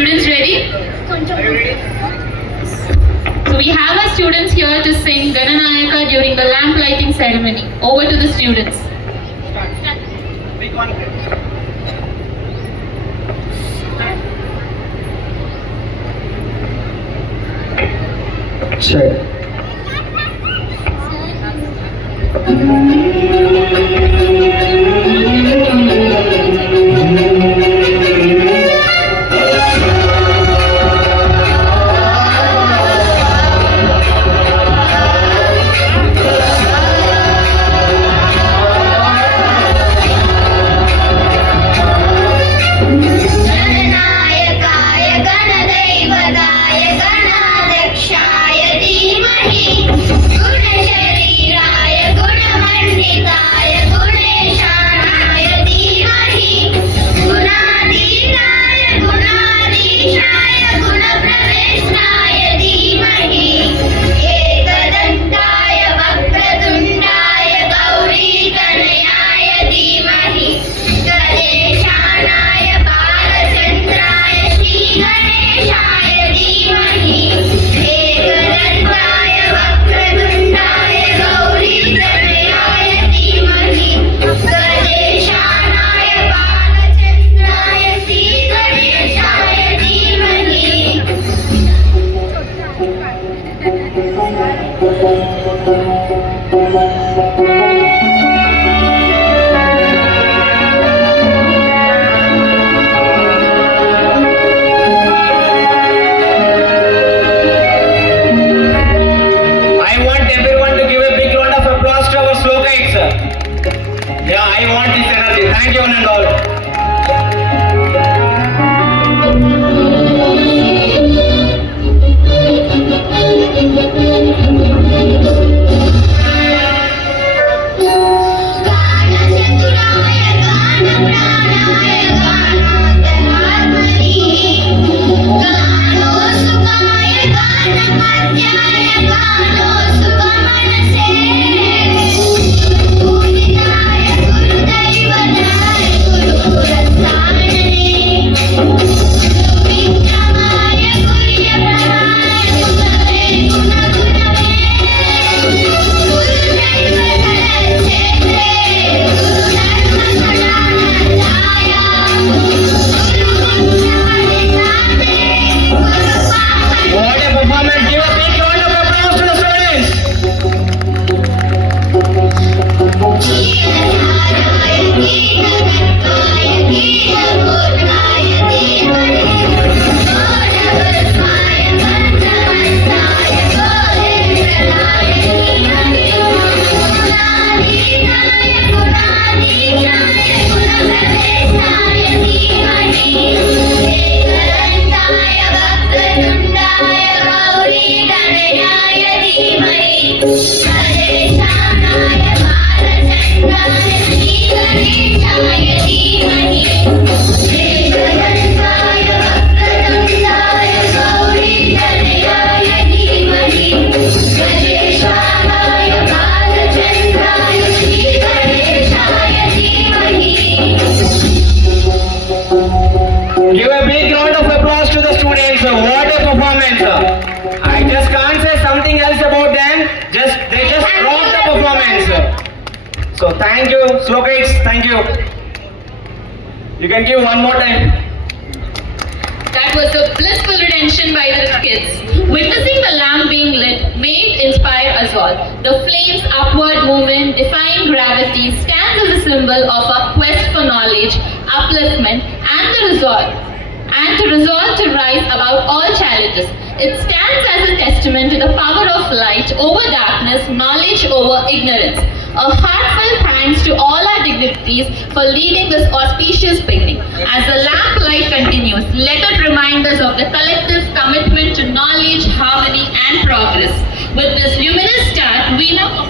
Students ready? So we have our students here to sing Gananayaka during the lamp lighting ceremony. Over to the students. Big one. Check. गणनायकाय गणदैवताय गणाध्यक्षाय धीमहि गुणशरीराय गुणमण्डिताय गुणेशानाय धीमहि गुणातीताय गुणाधीशाय गुणप्रविष्टाय धीमहि एकदन्ताय वक्रतुण्डाय गौरीतनयाय धीमहि गणेशानाय बालचन्द्राय श्रीगणेशाय धीमहि एकदन्ताय वक्रतुण्डाय गौरीतनयाय धीमहि गणेशानाय बालचन्द्राय श्रीगणेशाय धीमहि I want everyone to give a big round of applause to our Slokites. Yeah, I want this energy. Thank you one and all. गानचतुराय गानप्राणाय गानान्तरात्मनि गानोत्सुकाय गानमध्याय गानोत्सुकमनसे पूजिताय गुरुदैवताय गुरुपुरस्तारणे विक्रमाय गुह्यप्रभाय गुणवे गुणगुणवे What a performance. Give a big round of applause to the students. Give a big round of applause to the students. What a performance. I just can't say something else about them. They just rocked the performance. So thank you, Slokites. Thank you. You can give one more time. That was a blissful redemption by the kids. Witnessing the lamp being lit may inspire us all. The flame's upward movement, defying gravity, stands as a symbol of our quest for knowledge, upliftment, and to resolve to rise above all challenges. It stands as a testament to the power of light over darkness, knowledge over ignorance. A heartfelt thanks to all our dignitaries for leading this auspicious beginning. As the lamp light continues, let it remind us of the collective commitment to knowledge, harmony, and progress. With this luminous start, we now